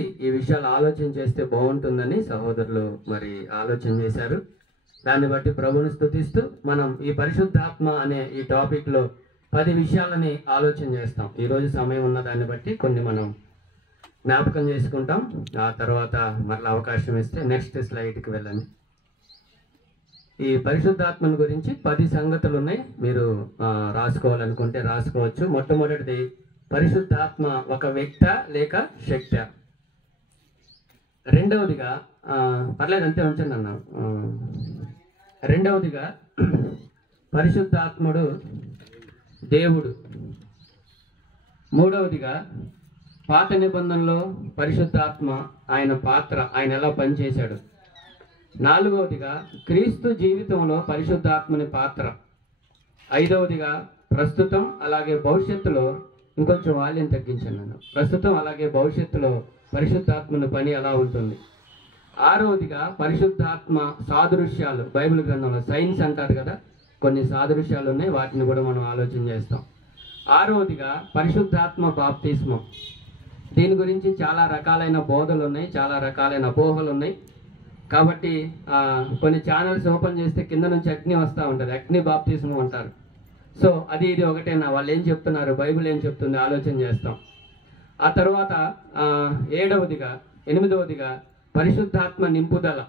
కలిసి ఈ విషయాలు ఆలోచన చేస్తే బాగుంటుందని సహోదరులు మరి ఆలోచన చేశారు. దాన్ని బట్టి ప్రభుని స్తుతిస్తూ మనం ఈ పరిశుద్ధాత్మ అనే ఈ టాపిక్లో 10 విషయాలని ఆలోచన చేస్తాం. ఈరోజు సమయం ఉన్న దాన్ని బట్టి కొన్ని మనం జ్ఞాపకం చేసుకుంటాం. ఆ తర్వాత మరలా అవకాశం ఇస్తే నెక్స్ట్ స్లైడ్కి వెళ్ళండి. ఈ పరిశుద్ధాత్మని గురించి 10 సంగతులు ఉన్నాయి. మీరు రాసుకోవాలనుకుంటే రాసుకోవచ్చు. మొట్టమొదటిది, పరిశుద్ధాత్మ ఒక వ్యక్త లేక శక్త. రెండవదిగా పర్లేదు అంతే ఉంచండి అన్న. రెండవదిగా పరిశుద్ధాత్ముడు దేవుడు. మూడవదిగా పాత నిబంధనలో పరిశుద్ధాత్మ ఆయన పాత్ర, ఆయన ఎలా పనిచేశాడు. నాలుగవదిగా క్రీస్తు జీవితంలో పరిశుద్ధాత్మని పాత్ర. ఐదవదిగా ప్రస్తుతం అలాగే భవిష్యత్తులో, ఇంకొంచెం వాల్యం తగ్గించాను, ప్రస్తుతం అలాగే భవిష్యత్తులో పరిశుద్ధాత్మని పని ఎలా ఉంటుంది. ఆరవదిగా పరిశుద్ధాత్మ సాదృశ్యాలు. బైబిల్ గ్రంథంలో సైన్స్ అంటారు కదా, కొన్ని సాదృశ్యాలు ఉన్నాయి, వాటిని కూడా మనం ఆలోచన చేస్తాం. ఆరవదిగా పరిశుద్ధాత్మ బాప్తిస్మం. దీని గురించి చాలా రకాలైన బోధలు ఉన్నాయి, చాలా రకాలైన అపోహలు ఉన్నాయి. కాబట్టి కొన్ని ఛానల్స్ ఓపెన్ చేస్తే కింద నుంచి అగ్ని వస్తూ ఉంటుంది, అగ్ని బాప్తిస్మం అంటారు. సో అది ఇది ఒకటేనా, వాళ్ళు ఏం చెప్తున్నారు, బైబిల్ ఏం చెప్తుంది ఆలోచన చేస్తాం. ఆ తర్వాత ఎనిమిదవదిగా పరిశుద్ధాత్మ నింపుదల.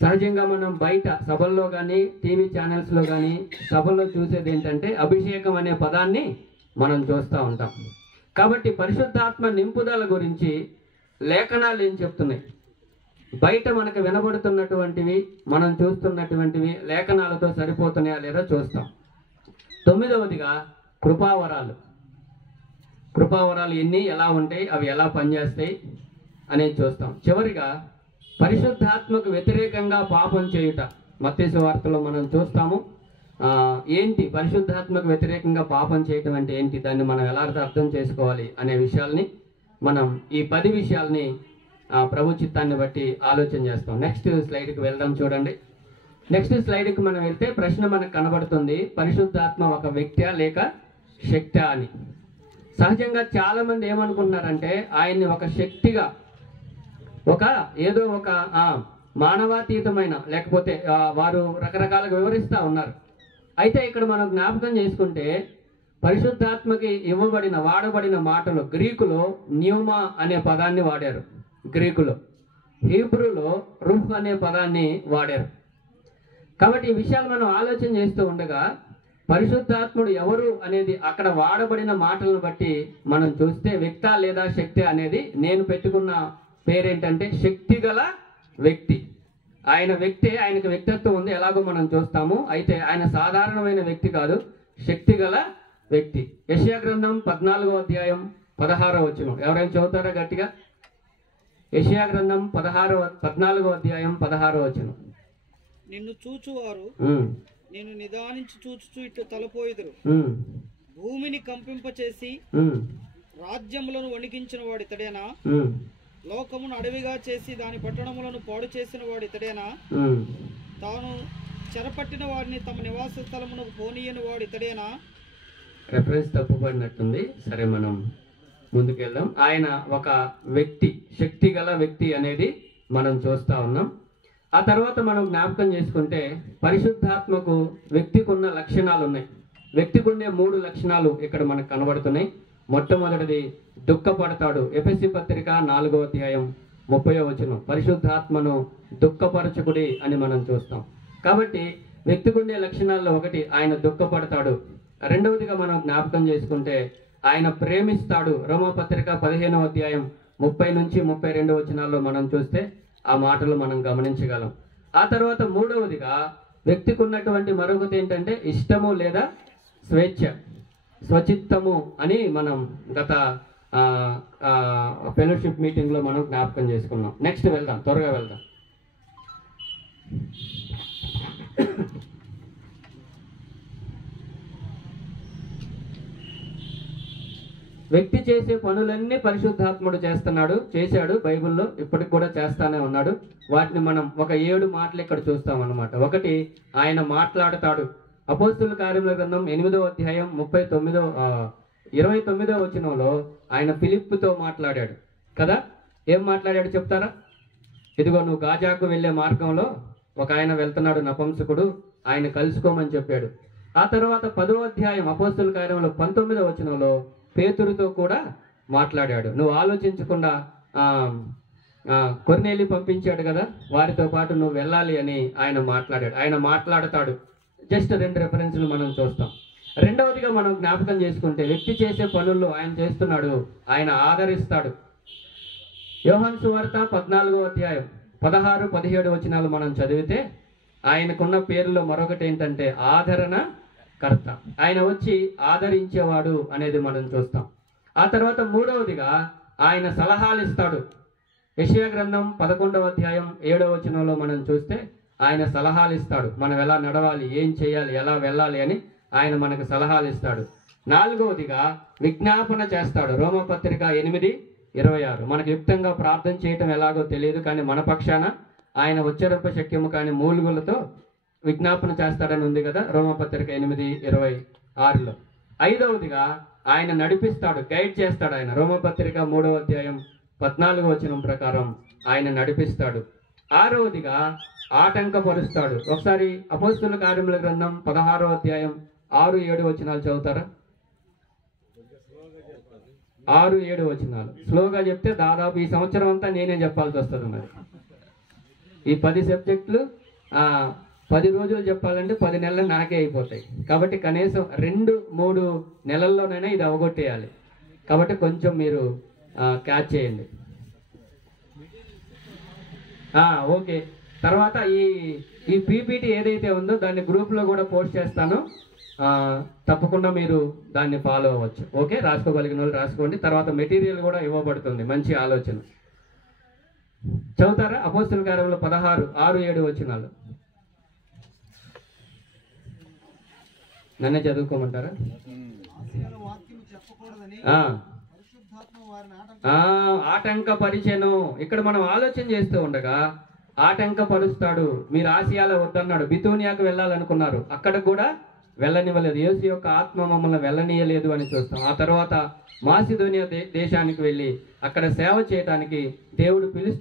సహజంగా మనం బయట సభల్లో కానీ టీవీ ఛానల్స్లో కానీ సభల్లో చూసేది ఏంటంటే అభిషేకం అనే పదాన్ని మనం చూస్తూ ఉంటాం. కాబట్టి పరిశుద్ధాత్మ నింపుదల గురించి లేఖనాలు ఏం చెప్తున్నాయి, బయట మనకు వినబడుతున్నటువంటివి మనం చూస్తున్నటువంటివి లేఖనాలతో సరిపోతున్నాయా లేదా చూస్తాం. 9వదిగా కృపావరాలు. కృపావరాలు ఎన్ని, ఎలా ఉంటాయి, అవి ఎలా పనిచేస్తాయి అనేది చూస్తాం. చివరిగా పరిశుద్ధాత్మకు వ్యతిరేకంగా పాపం చేయుట. మత్తయి సువార్తలో మనం చూస్తాము. ఏంటి పరిశుద్ధాత్మకు వ్యతిరేకంగా పాపం చేయటం అంటే ఏంటి, దాన్ని మనం ఎలా అర్థం చేసుకోవాలి అనే విషయాల్ని మనం ఈ 10 విషయాల్ని ప్రభు చిత్తాన్ని బట్టి ఆలోచన చేస్తాం. నెక్స్ట్ స్లైడ్కి వెళ్దాం. చూడండి, నెక్స్ట్ స్లైడ్కి మనం వెళ్తే ప్రశ్న మనకు కనబడుతుంది, పరిశుద్ధాత్మ ఒక వ్యక్తి లేక శక్తి అని. సహజంగా చాలా మంది ఏమనుకుంటున్నారంటే ఆయన్ని ఒక శక్తిగా, ఏదో ఒక మానవాతీతమైన, లేకపోతే వారు రకరకాలుగా వివరిస్తూ ఉన్నారు. అయితే ఇక్కడ మనం జ్ఞాపకం చేసుకుంటే పరిశుద్ధాత్మకి వాడబడిన మాటలు గ్రీకులో న్యూమా అనే పదాన్ని వాడారు, గ్రీకులో. హీబ్రూలో రూహ్ అనే పదాన్ని వాడారు. కాబట్టి ఈ విషయాలు మనం ఆలోచన చేస్తూ ఉండగా పరిశుద్ధాత్ముడు ఎవరు అనేది అక్కడ వాడబడిన మాటలను బట్టి మనం చూస్తే వ్యక్త లేదా శక్తి అనేది నేను పెట్టుకున్న పేరేంటంటే శక్తి గల వ్యక్తి. ఆయన వ్యక్తే, ఆయనకు వ్యక్తిత్వం ఉంది, ఎలాగో మనం చూస్తాము. అయితే ఆయన సాధారణమైన వ్యక్తి కాదు, శక్తి గల వ్యక్తి. యెషయా గ్రంథం 14వ అధ్యాయం 16వ వచనం ఎవరైనా చదువుతారా గట్టిగా? యెషయా గ్రంథం 14వ అధ్యాయం 16వ వచనం. నిన్ను చూచువారు నేను నిదానించి చూచుచు ఇట్లు తలపోయిదురు, భూమిని కంపింపచేసి రాజ్యములను వణికించిన వాడు ఇతడేనా, లోకమును అడవిగా చేసి దాని పట్టణములను పాడు చేసిన వాడు ఇతడేనా, తాను చెరపట్టిన వాడిని తమ నివాస స్థలమునకు పోనీయని వాడు ఇతడేనా. రెఫరెన్స్ తప్పుపడినట్టుంది, సరే మనం ముందుకెళ్దాం. ఆయన ఒక వ్యక్తి, శక్తి గల వ్యక్తి అనేది మనం చూస్తా ఉన్నాం. ఆ తర్వాత మనం జ్ఞాపకం చేసుకుంటే పరిశుద్ధాత్మకు వ్యక్తికి ఉన్న లక్షణాలు ఉన్నాయి. వ్యక్తికి ఉండే 3 లక్షణాలు ఇక్కడ మనకు కనబడుతున్నాయి. మొట్టమొదటిది దుఃఖపడతాడు. ఎఫెసీ పత్రిక 4వ అధ్యాయం 30వ వచనం, పరిశుద్ధాత్మను దుఃఖపరచుకుడి అని మనం చూస్తాం. కాబట్టి వ్యక్తికి ఉండే లక్షణాల్లో ఒకటి ఆయన దుఃఖపడతాడు. రెండవదిగా మనం జ్ఞాపకం చేసుకుంటే ఆయన ప్రేమిస్తాడు. రోమాపత్రిక 15వ అధ్యాయం 30 నుంచి 32 వచనాల్లో మనం చూస్తే ఆ మాటలు మనం గమనించగలం. ఆ తర్వాత మూడవదిగా వ్యక్తికి ఉన్నటువంటి మరొకటి ఏంటంటే ఇష్టము లేదా స్వేచ్ఛ, స్వచిత్తము అని మనం గత ఫెలోషిప్ మీటింగ్లో మనం జ్ఞాపకం చేసుకున్నాం. నెక్స్ట్ వెళ్దాం, త్వరగా వెళ్దాం. వ్యక్తి చేసే పనులన్నీ పరిశుద్ధాత్ముడు చేశాడు బైబిల్లో, ఇప్పటికి కూడా చేస్తానే ఉన్నాడు. వాటిని మనం ఒక 7 మాటలు ఇక్కడ చూస్తాం అన్నమాట. ఒకటి, ఆయన మాట్లాడతాడు. అపోస్తుల కార్యముల గ్రంథం 8వ అధ్యాయం 29వ వచనంలో ఆయన ఫిలిప్పుతో మాట్లాడాడు. కదా. ఏం మాట్లాడాడు చెప్తారా? ఇదిగో నువ్వు గాజాకు వెళ్ళే మార్గంలో ఒక ఆయన వెళ్తున్నాడు నపుంసకుడు, ఆయన కలుసుకోమని చెప్పాడు. ఆ తర్వాత 10వ అధ్యాయం అపోస్తుల కార్యంలో 19వ వచనంలో పేతురుతో కూడా మాట్లాడాడు. నువ్వు ఆలోచించకుండా కొర్నేలి పంపించాడు కదా, వారితో పాటు నువ్వు వెళ్ళాలి అని ఆయన మాట్లాడాడు. ఆయన మాట్లాడతాడు. జస్ట్ 2 రెఫరెన్స్లు మనం చూస్తాం. రెండవదిగా మనం జ్ఞాపకం చేసుకుంటే వ్యక్తి చేసే పనుల్లో ఆయన చేస్తున్నాడు, ఆయన ఆదరిస్తాడు. యోహాను సువార్త 14వ అధ్యాయం 16, 17 వచనాలు మనం చదివితే ఆయనకున్న పేరులో మరొకటి ఏంటంటే ఆదరణ కర్త. ఆయన వచ్చి ఆదరించేవాడు అనేది మనం చూస్తాం. ఆ తర్వాత మూడవదిగా ఆయన సలహాలు ఇస్తాడు. యెషయా గ్రంథం 11వ అధ్యాయం 7వ వచనంలో మనం చూస్తే ఆయన సలహాలు ఇస్తాడు. మనం ఎలా నడవాలి, ఏం చేయాలి, ఎలా వెళ్ళాలి అని ఆయన మనకు సలహాలు ఇస్తాడు. నాలుగవదిగా విజ్ఞాపన చేస్తాడు. రోమపత్రిక 8:26. మనకు యుక్తంగా ప్రార్థన చేయటం ఎలాగో తెలియదు, కానీ మన పక్షాన ఆయన ఉచ్చరింప శక్యము కానీ మూలుగులతో విజ్ఞాపన చేస్తాడని ఉంది కదా, రోమపత్రిక 8:26లో. ఐదవదిగా ఆయన నడిపిస్తాడు, గైడ్ చేస్తాడు. ఆయన రోమపత్రిక 3వ అధ్యాయం 14వ వచనం ప్రకారం ఆయన నడిపిస్తాడు. ఆరవదిగా ఆటంకపరుస్తాడు. ఒకసారి అపోస్తుల కార్యముల గ్రంథం 16వ అధ్యాయం 6-7 వచనాలు చదువుతారా? 6-7 వచనాలు స్లోగా చెప్తే దాదాపు ఈ సంవత్సరం అంతా నేనే చెప్పాల్సి వస్తుంది. మరి ఈ 10 సబ్జెక్టులు 10 రోజులు చెప్పాలంటే 10 నెలలు నాకే అయిపోతాయి. కాబట్టి కనీసం 2-3 నెలల్లోనైనా ఇది అవగొట్టేయాలి. కాబట్టి కొంచెం మీరు క్యాచ్ చేయండి. ఓకే. తర్వాత ఈ పీపీటీ ఏదైతే ఉందో దాన్ని గ్రూప్లో కూడా పోస్ట్ చేస్తాను. తప్పకుండా మీరు దాన్ని ఫాలో అవ్వచ్చు. ఓకే, రాసుకోగలిగిన వాళ్ళు రాసుకోండి. తర్వాత మెటీరియల్ కూడా ఇవ్వబడుతుంది. మంచి ఆలోచన. చదువుతారా? అపోస్తుల కార్యంలో 16:6-7 వచనాలు నన్నే చదువుకోమంటారా? ఆటంకపరిచెను. ఇక్కడ మనం ఆలోచన చేస్తూ ఉండగా ఆటంకపరుస్తాడు. మీరు ఆసియాలో వద్దన్నాడు, బితూనియాకు వెళ్ళాలనుకున్నారు, అక్కడ కూడా వెళ్ళనివ్వలేదు. యేసు యొక్క ఆత్మ మమ్మల్ని వెళ్ళనీయలేదు అని చూస్తాం. ఆ తర్వాత మాసిదోనియా దేశానికి వెళ్ళి అక్కడ సేవ చేయడానికి దేవుడు పిలుస్తూ